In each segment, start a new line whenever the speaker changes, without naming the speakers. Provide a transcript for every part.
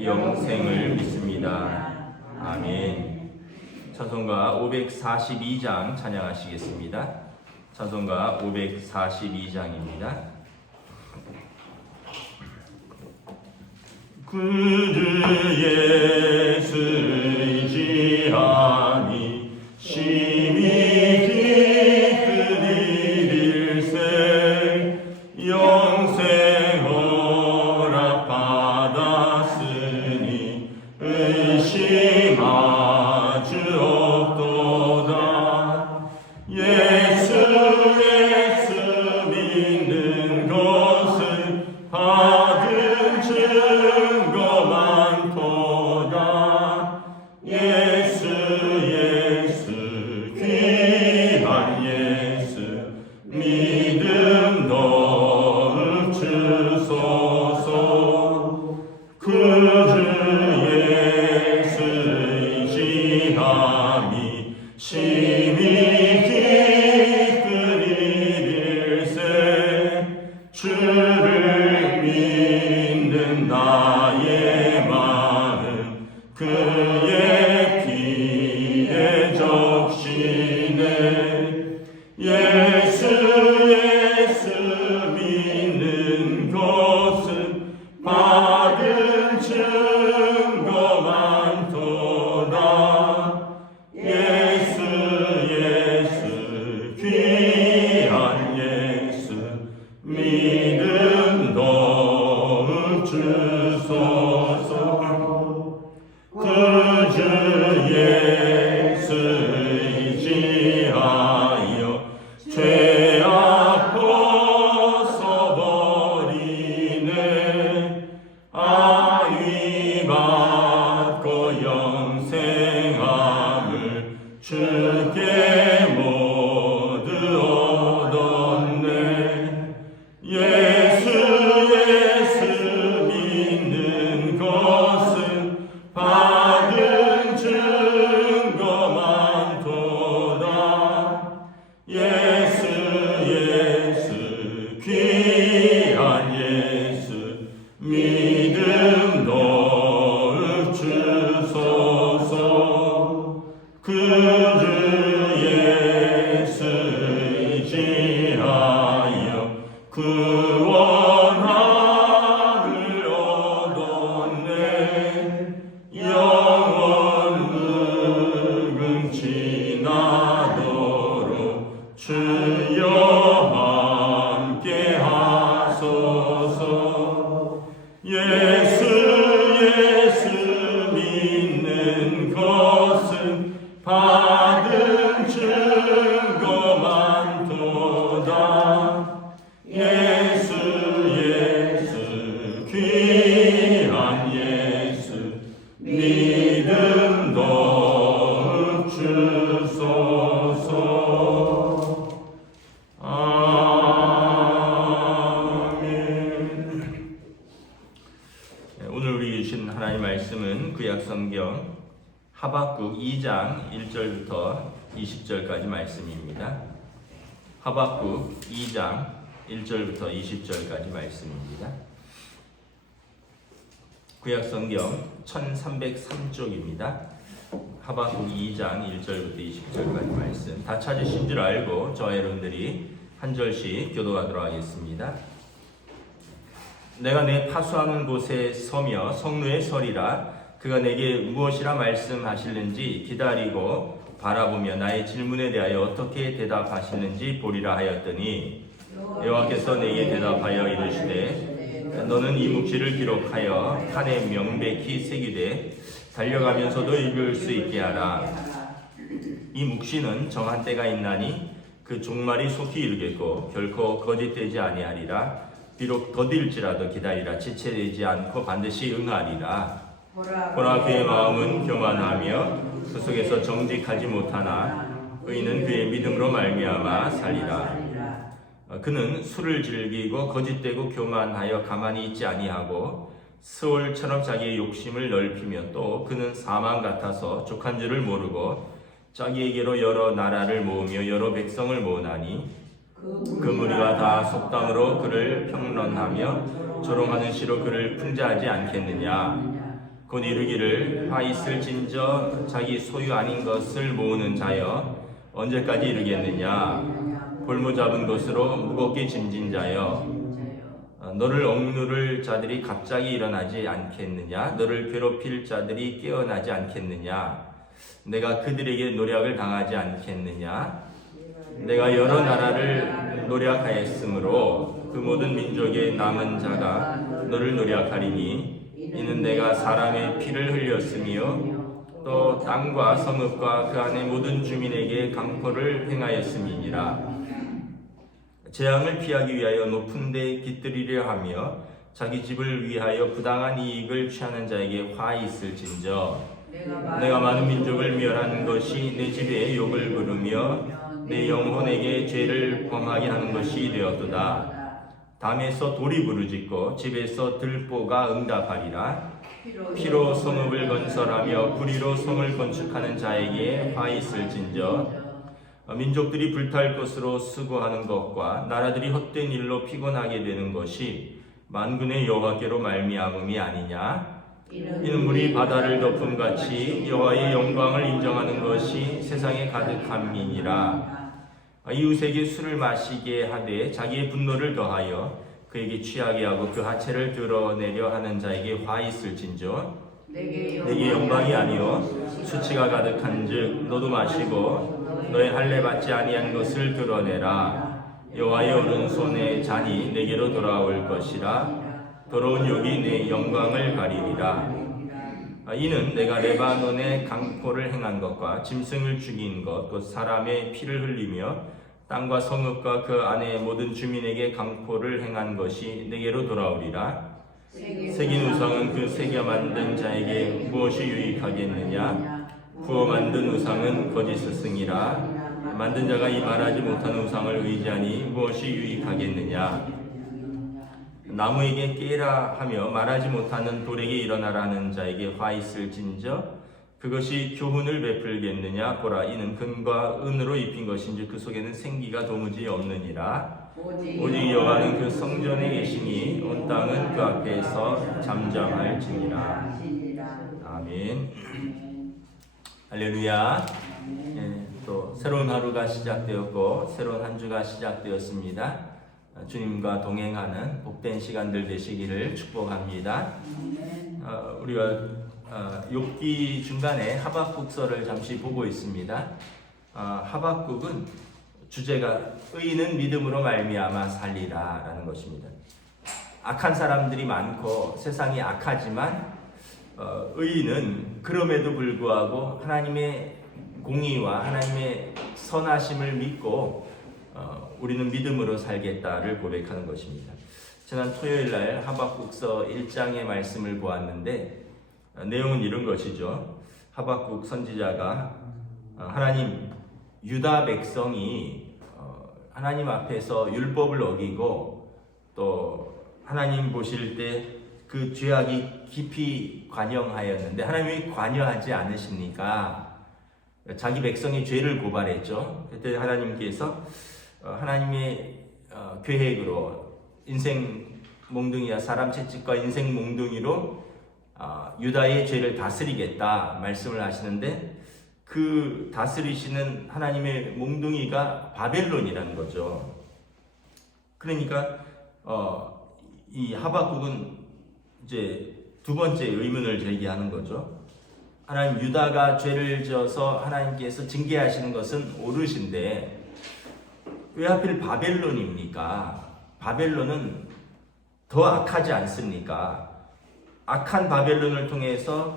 영생을 믿습니다. 아멘. 찬송가 542장 찬양하시겠습니다. 찬송가 542장입니다. 그주 예수 의 지하 1절부터 20절까지 말씀입니다. 구약 성경 1303쪽입니다. 하박국 2장 1절부터 20절까지 말씀 다 찾으신 줄 알고 저와 여러분들이 한 절씩 교도하도록 하겠습니다. 내가 내 파수하는 곳에 서며 성루에 서리라 그가 내게 무엇이라 말씀하실는지 기다리고 바라보며 나의 질문에 대하여 어떻게 대답하시는지 보리라 하였더니 여호와께서 내게 대답하여 이르시되 너는 이 묵시를 기록하여 칸에 명백히 새기되 달려가면서도 읽을 수 있게 하라. 이 묵시는 정한 때가 있나니 그 종말이 속히 이르겠고 결코 거짓되지 아니하리라. 비록 더딜지라도 기다리라. 지체되지 않고 반드시 응하리라. 보라 그의 마음은 교만하며 그 속에서 정직하지 못하나 의인은 그의 믿음으로 말미암아 살리라. 어, 그는 술을 즐기고 거짓되고 교만하여 가만히 있지 아니하고 스올처럼 자기의 욕심을 넓히며 또 그는 사망 같아서 족한 줄을 모르고 자기에게로 여러 나라를 모으며 여러 백성을 모으나니 그 무리가 다 속담으로 그를 평론하며 조롱하는 시로 그를 풍자하지 않겠느냐? 곧 이르기를 화 있을 진저 자기 소유 아닌 것을 모으는 자여 언제까지 이르겠느냐 볼모 잡은 것으로 무겁게 짐진 자여. 어, 너를 억누를 자들이 갑자기 일어나지 않겠느냐? 너를 괴롭힐 자들이 깨어나지 않겠느냐? 내가 그들에게 노력을 당하지 않겠느냐? 내가 여러 나라를 노력하였으므로 그 모든 민족의 남은 자가 너를 노력하리니 이는 내가 사람의 피를 흘렸으며 또 땅과 성읍과 그 안의 모든 주민에게 강포를 행하였음이니라 재앙을 피하기 위하여 높은 데 깃들이려 하며 자기 집을 위하여 부당한 이익을 취하는 자에게 화 있을진저. 내가 많은 민족을 멸하는 것이 내 집에 욕을 부르며 내 영혼에게 죄를 범하게 하는 것이 되었도다. 담에서 돌이 부르짖고 집에서 들보가 응답하리라. 피로 성읍을 건설하며 불의로 성을 건축하는 자에게 화 있을진저. 어, 민족들이 불탈 것으로 수고하는 것과 나라들이 헛된 일로 피곤하게 되는 것이 만군의 여호와께로 말미암음이 아니냐? 이는 물이 바다를 덮음 같이 여호와의 영광을 인정하는 것이 세상에 가득함이니라. 아, 이웃에게 술을 마시게 하되 자기의 분노를 더하여 그에게 취하게 하고 그 하체를 드러내려 하는 자에게 화 있을진저 내게 영광이 아니요. 수치가 가득한즉 너도 마시고 너의 할례 받지 아니한 것을 드러내라. 여호와의 오른손의 잔이 내게로 돌아올 것이라. 더러운 욕이 내 영광을 가리리라. 아, 이는 내가 레바논의 강포를 행한 것과 짐승을 죽인 것, 곧 사람의 피를 흘리며 땅과 성읍과 그 안의 모든 주민에게 강포를 행한 것이 내게로 돌아오리라. 새긴 우상은 그 새겨 만든 자에게 무엇이 유익하겠느냐? 부어 만든 우상은 거짓 스승이라. 만든 자가 이 말하지 못하는 우상을 의지하니 무엇이 유익하겠느냐? 나무에게 깨라 하며 말하지 못하는 돌에게 일어나라는 자에게 화 있을진저 그것이 교훈을 베풀겠느냐 보라 이는 금과 은으로 입힌 것인지 그 속에는 생기가 도무지 없느니라 오직 여호와는 그 성전에 계시니 온 땅은 그 앞에서 잠잠할지니라. 아멘. 할렐루야. 예, 또 새로운 하루가 시작되었고 새로운 한 주가 시작되었습니다. 주님과 동행하는 복된 시간들 되시기를 축복합니다. 어, 우리가 어, 욥기 중간에 하박국서를 잠시 보고 있습니다. 어, 하박국은 주제가 의인은 믿음으로 말미암아 살리라라는 것입니다. 악한 사람들이 많고 세상이 악하지만 어, 의인은 그럼에도 불구하고 하나님의 공의와 하나님의 선하심을 믿고 어, 우리는 믿음으로 살겠다를 고백하는 것입니다. 지난 토요일 날 하박국서 1장의 말씀을 보았는데 어, 내용은 이런 것이죠. 하박국 선지자가 어, 하나님 유다 백성이 어, 하나님 앞에서 율법을 어기고 또 하나님 보실 때 그 죄악이 깊이 관영하였는데 하나님이 관여하지 않으십니까? 자기 백성이 죄를 고발했죠. 그때 하나님께서 하나님의 계획으로 인생 몽둥이와 사람 채찍과 인생 몽둥이로 아, 유다의 죄를 다스리겠다 말씀을 하시는데 그 다스리시는 하나님의 몽둥이가 바벨론이라는 거죠. 그러니까 어, 이 하박국은 이제 두 번째 의문을 제기하는 거죠. 하나님 유다가 죄를 지어서 하나님께서 징계하시는 것은 옳으신데 왜 하필 바벨론입니까? 바벨론은 더 악하지 않습니까? 악한 바벨론을 통해서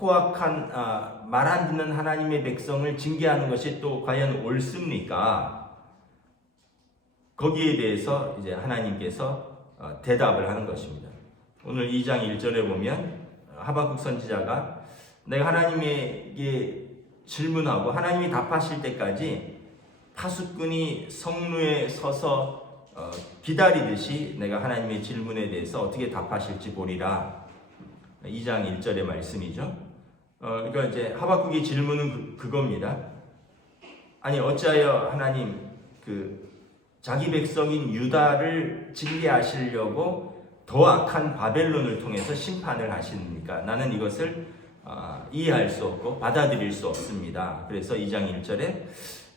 포악한 아, 말안 듣는 하나님의 백성을 징계하는 것이 또 과연 옳습니까? 거기에 대해서 이제 하나님께서 어, 대답을 하는 것입니다. 오늘 2장 1절에 보면 하박국 선지자가 내가 하나님에게 질문하고 하나님이 답하실 때까지 파수꾼이 성루에 서서 어, 기다리듯이 내가 하나님의 질문에 대해서 어떻게 답하실지 보리라. 2장 1절의 말씀이죠. 어, 그러니까 이제 하박국의 질문은 그, 그겁니다. 아니 어찌하여 하나님 그 자기 백성인 유다를 징계하시려고 더 악한 바벨론을 통해서 심판을 하십니까? 나는 이것을 아, 이해할 수 없고 받아들일 수 없습니다. 그래서 2장 1절에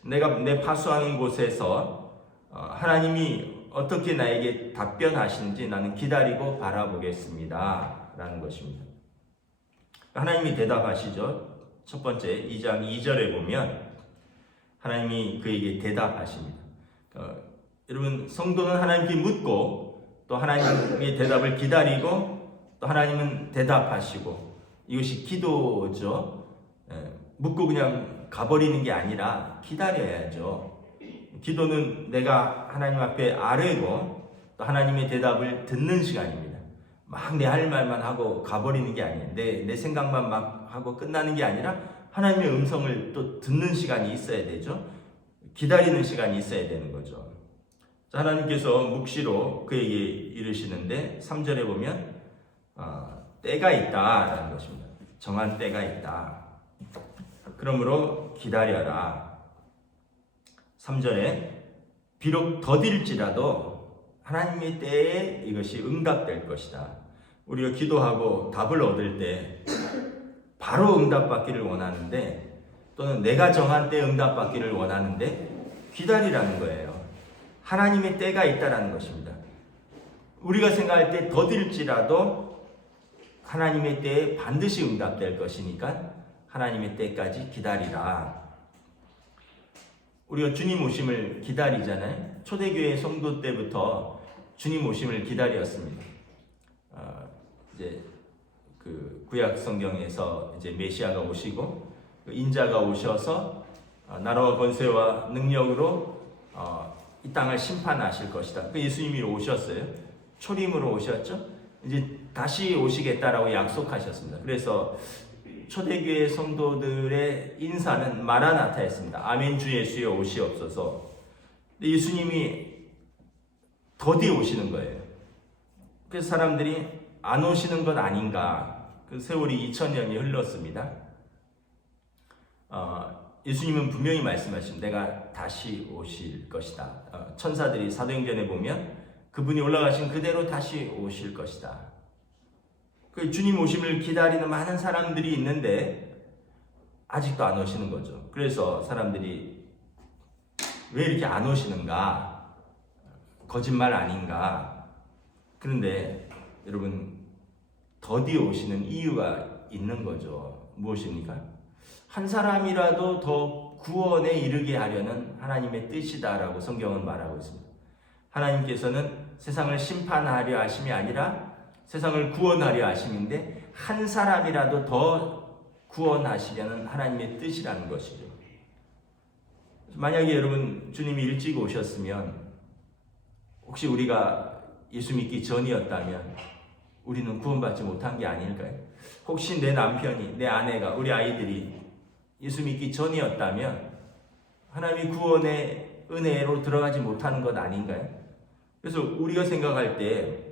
내가 내 파수하는 곳에서 어, 하나님이 어떻게 나에게 답변하시는지 나는 기다리고 바라보겠습니다. 라는 것입니다. 하나님이 대답하시죠. 첫 번째 2장 2절에 보면 하나님이 그에게 대답하십니다. 어, 여러분 성도는 하나님께 묻고 또 하나님의 대답을 기다리고 또 하나님은 대답하시고 이것이 기도죠. 예, 묻고 그냥 가버리는 게 아니라 기다려야죠. 기도는 내가 하나님 앞에 아뢰고 또 하나님의 대답을 듣는 시간입니다. 막 내 할 말만 하고 가버리는 게 아니에요. 내, 내 생각만 막 하고 끝나는 게 아니라 하나님의 음성을 또 듣는 시간이 있어야 되죠. 기다리는 시간이 있어야 되는 거죠. 자, 하나님께서 묵시로 그에게 이르시는데 3절에 보면 어, 때가 있다라는 것입니다. 정한 때가 있다. 그러므로 기다려라. 3절에 비록 더딜지라도 하나님의 때에 이것이 응답될 것이다. 우리가 기도하고 답을 얻을 때 바로 응답받기를 원하는데 또는 내가 정한 때 응답받기를 원하는데 기다리라는 거예요. 하나님의 때가 있다라는 것입니다. 우리가 생각할 때 더딜지라도 하나님의 때에 반드시 응답될 것이니까 하나님의 때까지 기다리라. 우리가 주님 오심을 기다리잖아요. 초대교회 성도 때부터 주님 오심을 기다렸습니다. 어, 이제 그 구약 성경에서 이제 메시아가 오시고 그 인자가 오셔서 어, 나라와 권세와 능력으로 어, 이 땅을 심판하실 것이다. 그 예수님이 오셨어요. 초림으로 오셨죠. 이제 다시 오시겠다라고 약속하셨습니다. 그래서 초대교회 성도들의 인사는 마라나타였습니다. 아멘 주 예수여 오시옵소서. 예수님이 더디 오시는 거예요. 그래서 사람들이 안 오시는 것 아닌가. 그 세월이 2000년이 흘렀습니다. 어, 예수님은 분명히 말씀하신 내가 다시 오실 것이다. 어, 천사들이 사도행전에 보면 그분이 올라가신 그대로 다시 오실 것이다. 그 주님 오심을 기다리는 많은 사람들이 있는데 아직도 안 오시는 거죠. 그래서 사람들이 왜 이렇게 안 오시는가? 거짓말 아닌가? 그런데 여러분 더디 오시는 이유가 있는 거죠. 무엇입니까? 한 사람이라도 더 구원에 이르게 하려는 하나님의 뜻이다라고 성경은 말하고 있습니다. 하나님께서는 세상을 심판하려 하심이 아니라 세상을 구원하려 하심인데 한 사람이라도 더 구원하시려는 하나님의 뜻이라는 것이죠. 만약에 여러분 주님이 일찍 오셨으면 혹시 우리가 예수 믿기 전이었다면 우리는 구원받지 못한 게 아닐까요? 혹시 내 남편이, 내 아내가, 우리 아이들이 예수 믿기 전이었다면 하나님이 구원의 은혜로 들어가지 못하는 것 아닌가요? 그래서 우리가 생각할 때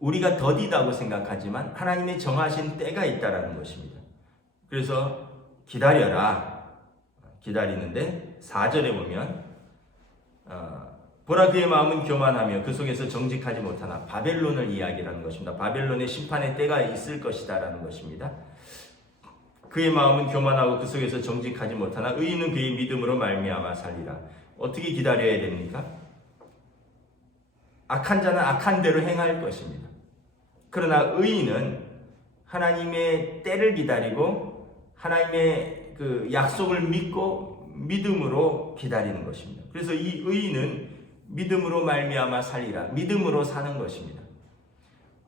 우리가 더디다고 생각하지만 하나님의 정하신 때가 있다라는 것입니다. 그래서 기다려라. 기다리는데 4절에 보면 어, 보라 그의 마음은 교만하며 그 속에서 정직하지 못하나 바벨론을 이야기하는 것입니다. 바벨론의 심판의 때가 있을 것이다라는 것입니다. 그의 마음은 교만하고 그 속에서 정직하지 못하나 의인은 그의 믿음으로 말미암아 살리라. 어떻게 기다려야 됩니까? 악한 자는 악한 대로 행할 것입니다. 그러나 의인은 하나님의 때를 기다리고 하나님의 그 약속을 믿고 믿음으로 기다리는 것입니다. 그래서 이 의인은 믿음으로 말미암아 살리라. 믿음으로 사는 것입니다.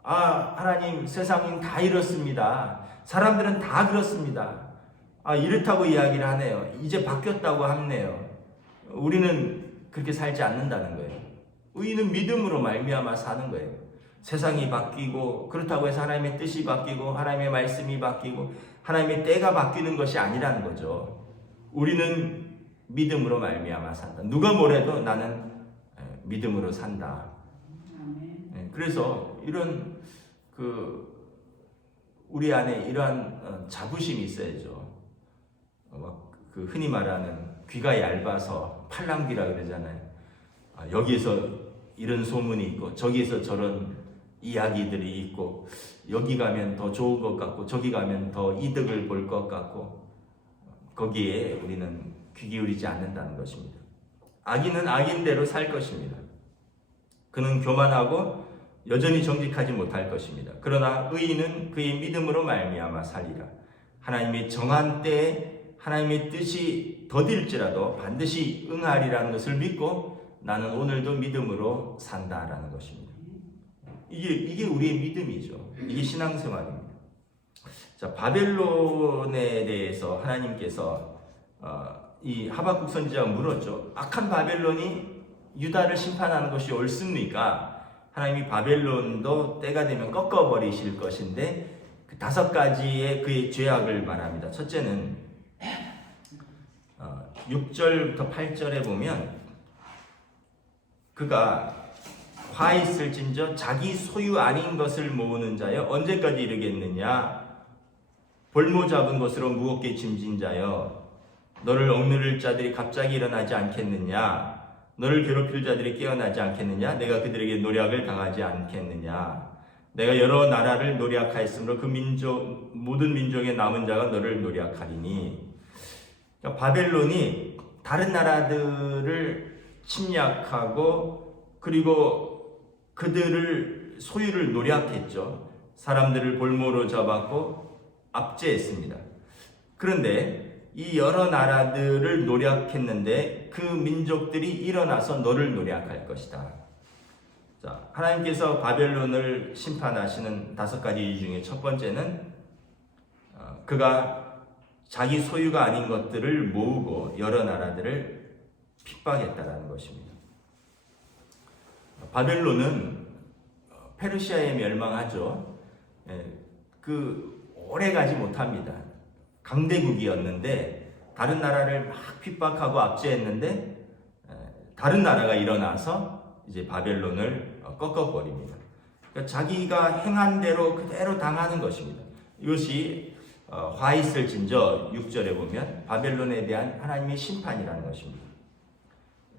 아, 하나님 세상은 다 이렇습니다. 사람들은 다 그렇습니다. 아, 이렇다고 이야기를 하네요. 이제 바뀌었다고 하네요. 우리는 그렇게 살지 않는다는 거예요. 의인은 믿음으로 말미암아 사는 거예요. 세상이 바뀌고 그렇다고 해서 하나님의 뜻이 바뀌고 하나님의 말씀이 바뀌고 하나님의 때가 바뀌는 것이 아니라는 거죠. 우리는 믿음으로 말미암아 산다. 누가 뭐래도 나는 에, 믿음으로 산다. 예, 그래서 이런 그 우리 안에 이러한 어, 자부심이 있어야죠. 어, 막그 흔히 말하는 귀가 얇아서 팔랑귀라 그러잖아요. 아, 여기에서 이런 소문이 있고 저기에서 저런 이야기들이 있고 여기 가면 더 좋은 것 같고 저기 가면 더 이득을 볼 것 같고 거기에 우리는 귀 기울이지 않는다는 것입니다. 악인은 악인대로 살 것입니다. 그는 교만하고 여전히 정직하지 못할 것입니다. 그러나 의인은 그의 믿음으로 말미암아 살리라. 하나님의 정한 때에 하나님의 뜻이 더딜지라도 반드시 응하리라는 것을 믿고 나는 오늘도 믿음으로 산다라는 것입니다. 이게 이게 우리의 믿음이죠. 이게 신앙생활입니다. 자 바벨론에 대해서 하나님께서 어, 이 하박국 선지자가 물었죠. 악한 바벨론이 유다를 심판하는 것이 옳습니까? 하나님이 바벨론도 때가 되면 꺾어버리실 것인데 그 다섯 가지의 그의 죄악을 말합니다. 첫째는 어, 6절부터 8절에 보면 그가 화 있을진저 자기 소유 아닌 것을 모으는 자여 언제까지 이르겠느냐 볼모 잡은 것으로 무겁게 짐진 자여 너를 억누를 자들이 갑자기 일어나지 않겠느냐 너를 괴롭힐 자들이 깨어나지 않겠느냐 내가 그들에게 노력을 당하지 않겠느냐 내가 여러 나라를 노력하였으므로 그 민족 모든 민족의 남은 자가 너를 노력하리니 그러니까 바벨론이 다른 나라들을 침략하고 그리고 그들을 소유를 노략했죠. 사람들을 볼모로 잡았고 압제했습니다. 그런데 이 여러 나라들을 노략했는데 그 민족들이 일어나서 너를 노략할 것이다. 자, 하나님께서 바벨론을 심판하시는 다섯 가지 이유 중에 첫 번째는 어, 그가 자기 소유가 아닌 것들을 모으고 여러 나라들을 핍박했다라는 것입니다. 바벨론은 어, 페르시아에 멸망하죠. 예, 그 오래 가지 못합니다. 강대국이었는데 다른 나라를 막 핍박하고 압제했는데 에, 다른 나라가 일어나서 이제 바벨론을 어, 꺾어버립니다. 그러니까 자기가 행한 대로 그대로 당하는 것입니다. 이것이 어, 화 있을 진저 6절에 보면 바벨론에 대한 하나님의 심판이라는 것입니다.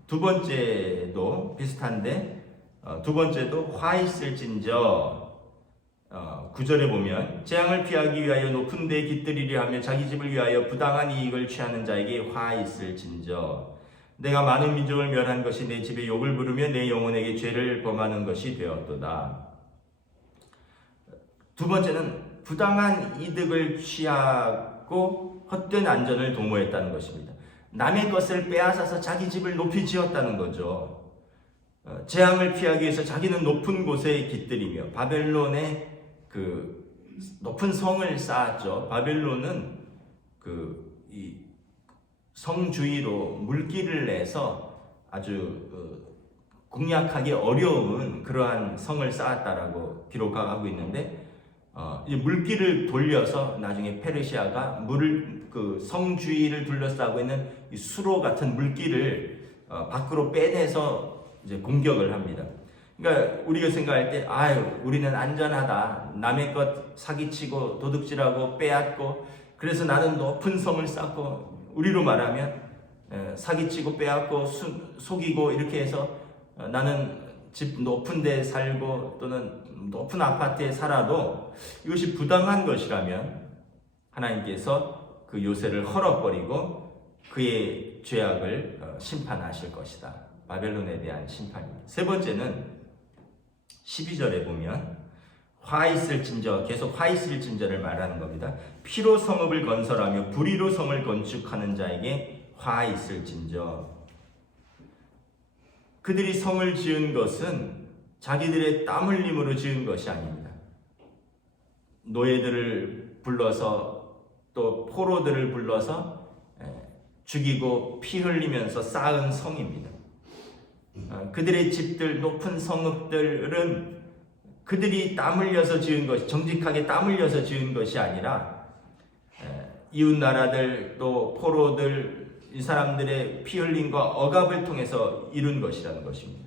두 번째도 비슷한데 어, 두 번째도 화 있을 진저 어, 9절에 보면 재앙을 피하기 위하여 높은 데 깃들이려 하며 자기 집을 위하여 부당한 이익을 취하는 자에게 화 있을진저 내가 많은 민족을 멸한 것이 내 집에 욕을 부르며 내 영혼에게 죄를 범하는 것이 되었도다. 두 번째는 부당한 이득을 취하고 헛된 안전을 도모했다는 것입니다. 남의 것을 빼앗아서 자기 집을 높이 지었다는 거죠. 어, 재앙을 피하기 위해서 자기는 높은 곳에 깃들이며 바벨론의 그 높은 성을 쌓았죠. 바벨론은 그 이 성주의로 물기를 내서 아주 어, 공략하기 어려운 그러한 성을 쌓았다라고 기록하고 있는데 어, 이 물기를 돌려서 나중에 페르시아가 물을 그 성주의를 둘러싸고 있는 이 수로 같은 물기를 어, 밖으로 빼내서 이제 공격을 합니다. 그러니까 우리가 생각할 때 아유 우리는 안전하다 남의 것 사기치고 도둑질하고 빼앗고 그래서 나는 높은 성을 쌓고 우리로 말하면 에, 사기치고 빼앗고 수, 속이고 이렇게 해서 어, 나는 집 높은 데 살고 또는 높은 아파트에 살아도 이것이 부당한 것이라면 하나님께서 그 요새를 헐어버리고 그의 죄악을 어, 심판하실 것이다. 바벨론에 대한 심판입니다. 세 번째는 12절에 보면 화 있을 진저 계속 화 있을 진저를 말하는 겁니다. 피로 성읍을 건설하며 불의로 성을 건축하는 자에게 화 있을 진저 그들이 성을 지은 것은 자기들의 땀 흘림으로 지은 것이 아닙니다. 노예들을 불러서 또 포로들을 불러서 에, 죽이고 피 흘리면서 쌓은 성입니다. 어, 그들의 집들 높은 성읍들은 그들이 땀 흘려서 지은 것, 정직하게 땀 흘려서 지은 것이 아니라 에, 이웃 나라들 또 포로들 이 사람들의 피 흘림과 억압을 통해서 이룬 것이라는 것입니다.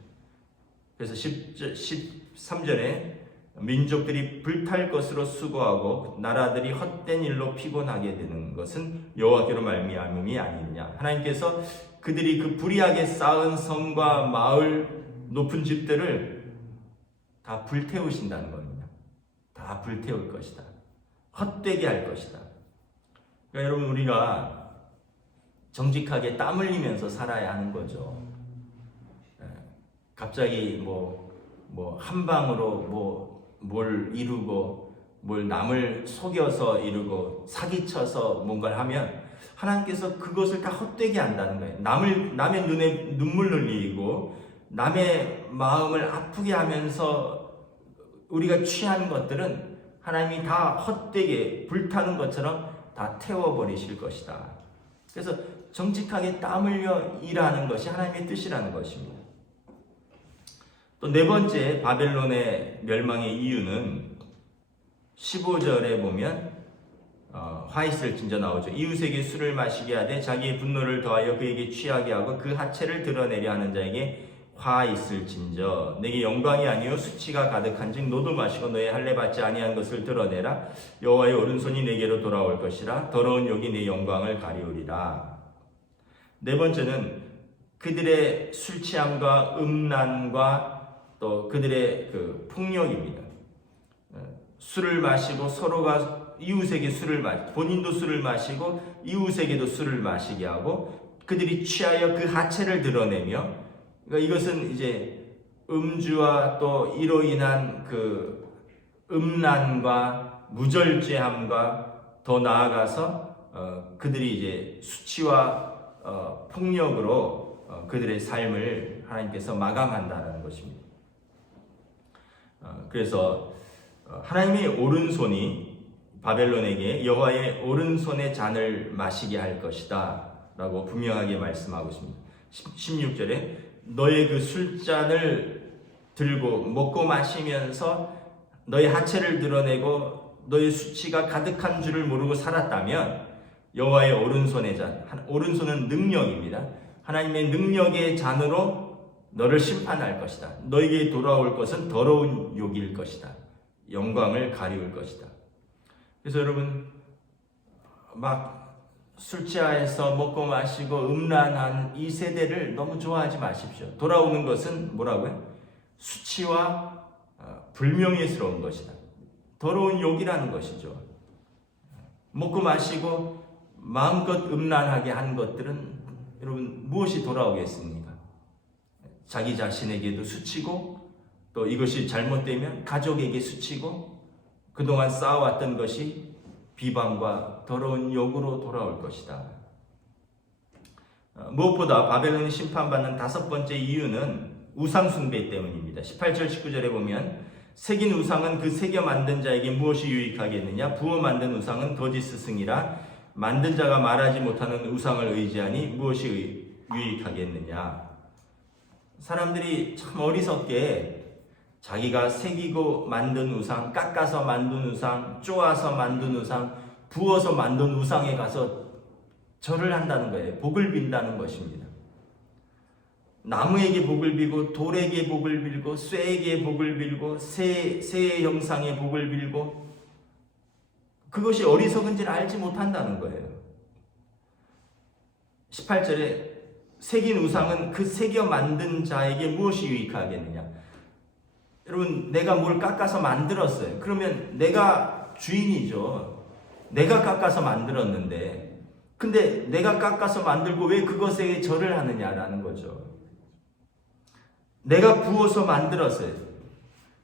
그래서 10, 13절에 민족들이 불탈 것으로 수고하고 나라들이 헛된 일로 피곤하게 되는 것은 여호와께로 말미암음이 아니냐. 하나님께서 그들이 그 불의하게 쌓은 성과 마을 높은 집들을 다 불태우신다는 겁니다. 다 불태울 것이다. 헛되게 할 것이다. 그러니까 여러분 우리가 정직하게 땀 흘리면서 살아야 하는 거죠. 예, 갑자기 뭐, 뭐, 한 방으로 뭐, 뭘 이루고, 뭘 남을 속여서 이루고, 사기쳐서 뭔가를 하면, 하나님께서 그것을 다 헛되게 한다는 거예요. 남을, 남의 눈에 눈물 흘리고, 남의 마음을 아프게 하면서 우리가 취한 것들은 하나님이 다 헛되게 불타는 것처럼 다 태워 버리실 것이다. 그래서 정직하게 땀 흘려 일하는 것이 하나님의 뜻이라는 것입니다. 또 네 번째 바벨론의 멸망의 이유는 15절에 보면 어, 화 있을 진저 나오죠. 이웃에게 술을 마시게 하되 자기의 분노를 더하여 그에게 취하게 하고 그 하체를 드러내려 하는 자에게 화 있을 진저 내게 영광이 아니요 수치가 가득한즉 너도 마시고 너의 할례 받지 아니한 것을 드러내라. 여호와의 오른손이 내게로 돌아올 것이라. 더러운 욕이 내 영광을 가리우리라. 네 번째는 그들의 술 취함과 음란과 또 그들의 그 폭력입니다. 어, 술을 마시고 서로가 이웃에게 술을 마 본인도 술을 마시고 이웃에게도 술을 마시게 하고 그들이 취하여 그 하체를 드러내며 그러니까 이것은 이제 음주와 또 이로 인한 그 음란과 무절제함과 더 나아가서 어, 그들이 이제 수치와 어, 폭력으로 어, 그들의 삶을 하나님께서 마감한다는 것입니다. 어, 그래서 어, 하나님의 오른손이 바벨론에게 여호와의 오른손의 잔을 마시게 할 것이다 라고 분명하게 말씀하고 있습니다. 16절에 너의 그 술잔을 들고 먹고 마시면서 너의 하체를 드러내고 너의 수치가 가득한 줄을 모르고 살았다면 여호와의 오른손의 잔, 오른손은 능력입니다. 하나님의 능력의 잔으로 너를 심판할 것이다. 너에게 돌아올 것은 더러운 욕일 것이다. 영광을 가리울 것이다. 그래서 여러분 막 술 취하에서 먹고 마시고 음란한 이 세대를 너무 좋아하지 마십시오. 돌아오는 것은 뭐라고요? 수치와 어, 불명예스러운 것이다. 더러운 욕이라는 것이죠. 먹고 마시고 마음껏 음란하게 한 것들은 여러분 무엇이 돌아오겠습니까? 자기 자신에게도 수치고 또 이것이 잘못되면 가족에게 수치고 그동안 쌓아왔던 것이 비방과 더러운 욕으로 돌아올 것이다. 어, 무엇보다 바벨론이 심판받는 다섯 번째 이유는 우상숭배 때문입니다. 18절 19절에 보면 새긴 우상은 그 새겨 만든 자에게 무엇이 유익하겠느냐? 부어 만든 우상은 거짓 스승이라 만든 자가 말하지 못하는 우상을 의지하니 무엇이 유익하겠느냐? 사람들이 참 어리석게 자기가 새기고 만든 우상, 깎아서 만든 우상, 쪼아서 만든 우상, 부어서 만든 우상에 가서 절을 한다는 거예요. 복을 빈다는 것입니다. 나무에게 복을 빌고 돌에게 복을 빌고 쇠에게 복을 빌고 새, 새의 형상에 복을 빌고 그것이 어리석은지를 알지 못한다는 거예요. 18절에 새긴 우상은 그 새겨 만든 자에게 무엇이 유익하겠느냐? 여러분, 내가 뭘 깎아서 만들었어요. 그러면 내가 주인이죠. 내가 깎아서 만들었는데, 근데 내가 깎아서 만들고 왜 그것에 절을 하느냐라는 거죠. 내가 부어서 만들었어요.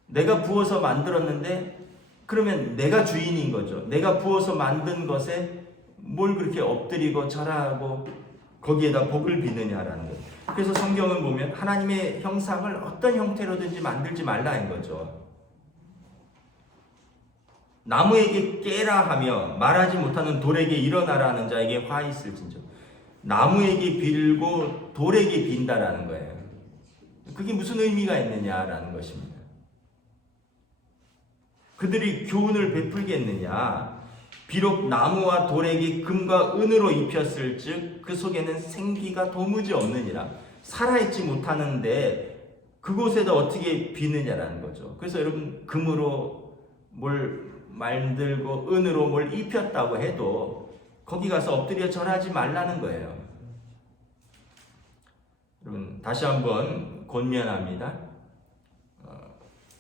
내가 부어서 만들었는데 그러면 내가 주인인 거죠. 내가 부어서 만든 것에 뭘 그렇게 엎드리고 절하고 거기에다 복을 비느냐라는 거예요. 그래서 성경은 보면 하나님의 형상을 어떤 형태로든지 만들지 말라는 거죠. 나무에게 깨라 하며 말하지 못하는 돌에게 일어나라는 자에게 화 있을진저. 나무에게 빌고 돌에게 빈다라는 거예요. 그게 무슨 의미가 있느냐라는 것입니다. 그들이 교훈을 베풀겠느냐? 비록 나무와 돌에게 금과 은으로 입혔을 즉 그 속에는 생기가 도무지 없느니라. 살아있지 못하는데 그곳에다 어떻게 비느냐라는 거죠. 그래서 여러분 금으로 뭘 만들고 은으로 뭘 입혔다고 해도 거기 가서 엎드려 절하지 말라는 거예요. 여러분 다시 한번 권면합니다. 어,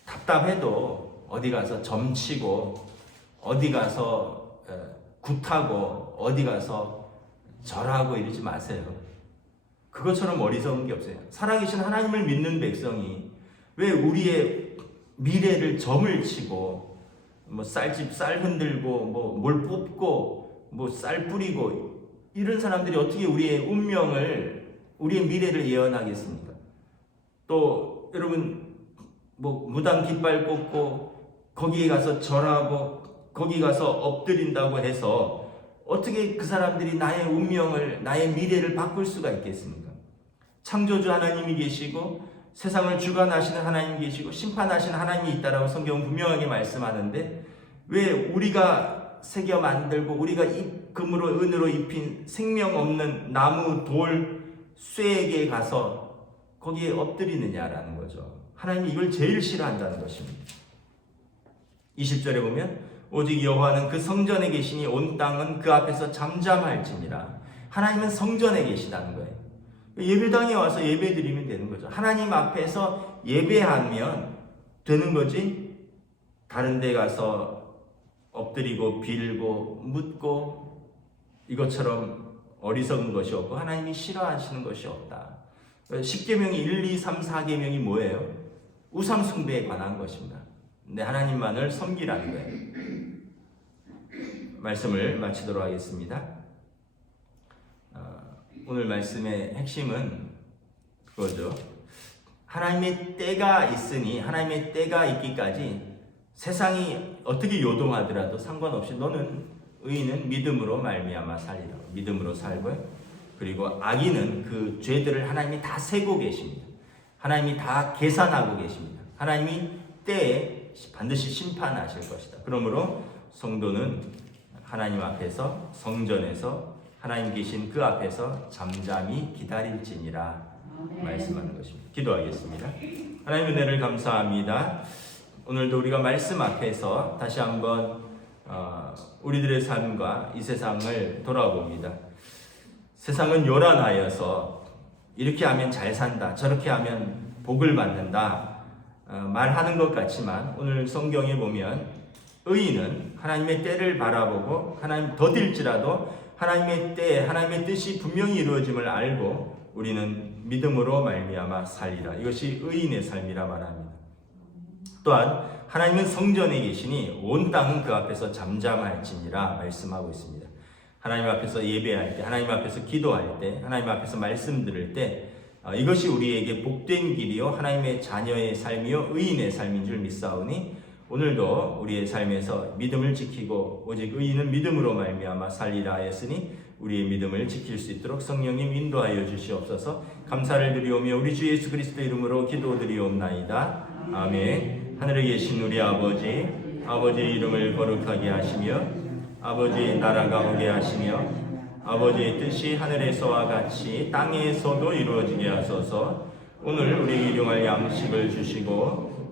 답답해도 어디 가서 점치고 어디 가서 에, 굿하고 어디 가서 절하고 이러지 마세요. 그것처럼 어리석은 게 없어요. 살아계신 하나님을 믿는 백성이 왜 우리의 미래를 점을 치고 뭐 쌀집 쌀 흔들고 뭐 뭘 뽑고 뭐 쌀 뿌리고 이런 사람들이 어떻게 우리의 운명을 우리의 미래를 예언하겠습니까? 또 여러분 뭐 무당 깃발 꽂고 거기에 가서 절하고 거기 가서 엎드린다고 해서 어떻게 그 사람들이 나의 운명을 나의 미래를 바꿀 수가 있겠습니까? 창조주 하나님이 계시고 세상을 주관하시는 하나님 계시고 심판하시는 하나님이 있다라고 성경은 분명하게 말씀하는데 왜 우리가 새겨 만들고 우리가 입, 금으로 은으로 입힌 생명 없는 나무 돌 쇠에게 가서 거기에 엎드리느냐라는 거죠. 하나님이 이걸 제일 싫어한다는 것입니다. 20절에 보면 오직 여호와는 그 성전에 계시니 온 땅은 그 앞에서 잠잠할지니라. 하나님은 성전에 계시다는 거예요. 예배당에 와서 예배 드리면 되는 거죠. 하나님 앞에서 예배하면 되는 거지. 다른 데 가서 엎드리고 빌고 묻고 이것처럼 어리석은 것이 없고 하나님이 싫어하시는 것이 없다. 10계명이 1, 2, 3, 4계명이 뭐예요? 우상 숭배에 관한 것입니다. 근데 하나님만을 섬기라는 거예요. 말씀을 마치도록 하겠습니다. 어, 오늘 말씀의 핵심은 그거죠. 하나님의 때가 있으니 하나님의 때가 있기까지 세상이 어떻게 요동하더라도 상관없이 너는 의인은 믿음으로 말미암아 살리라. 믿음으로 살고요. 그리고 악인은 그 죄들을 하나님이 다 세고 계십니다. 하나님이 다 계산하고 계십니다. 하나님이 때에 반드시 심판하실 것이다. 그러므로 성도는 하나님 앞에서 성전에서 하나님 계신 그 앞에서 잠잠히 기다릴지니라 말씀하는 것입니다. 기도하겠습니다. 하나님 은혜를 감사합니다. 오늘도 우리가 말씀 앞에서 다시 한번 어, 우리들의 삶과 이 세상을 돌아봅니다. 세상은 요란하여서 이렇게 하면 잘 산다, 저렇게 하면 복을 받는다 어, 말하는 것 같지만 오늘 성경에 보면 의인은 하나님의 때를 바라보고 하나님 더딜지라도 하나님의 때, 하나님의 뜻이 분명히 이루어짐을 알고 우리는 믿음으로 말미암아 살리라. 이것이 의인의 삶이라 말합니다. 또한 하나님은 성전에 계시니 온 땅은 그 앞에서 잠잠할지니라 말씀하고 있습니다. 하나님 앞에서 예배할 때, 하나님 앞에서 기도할 때, 하나님 앞에서 말씀 들을 때 어, 이것이 우리에게 복된 길이요 하나님의 자녀의 삶이요 의인의 삶인 줄 믿사오니 오늘도 우리의 삶에서 믿음을 지키고 오직 의인은 믿음으로 말미암아 살리라 하였으니 우리의 믿음을 지킬 수 있도록 성령님 인도하여 주시옵소서. 감사를 드리오며 우리 주 예수 그리스도 이름으로 기도드리옵나이다. 아멘. 하늘에 계신 우리 아버지, 아버지의 이름을 거룩하게 하시며 아버지의 나라가 오게 하시며 아버지의 뜻이 하늘에서와 같이 땅에서도 이루어지게 하소서. 오늘 우리 일용할 양식을 주시고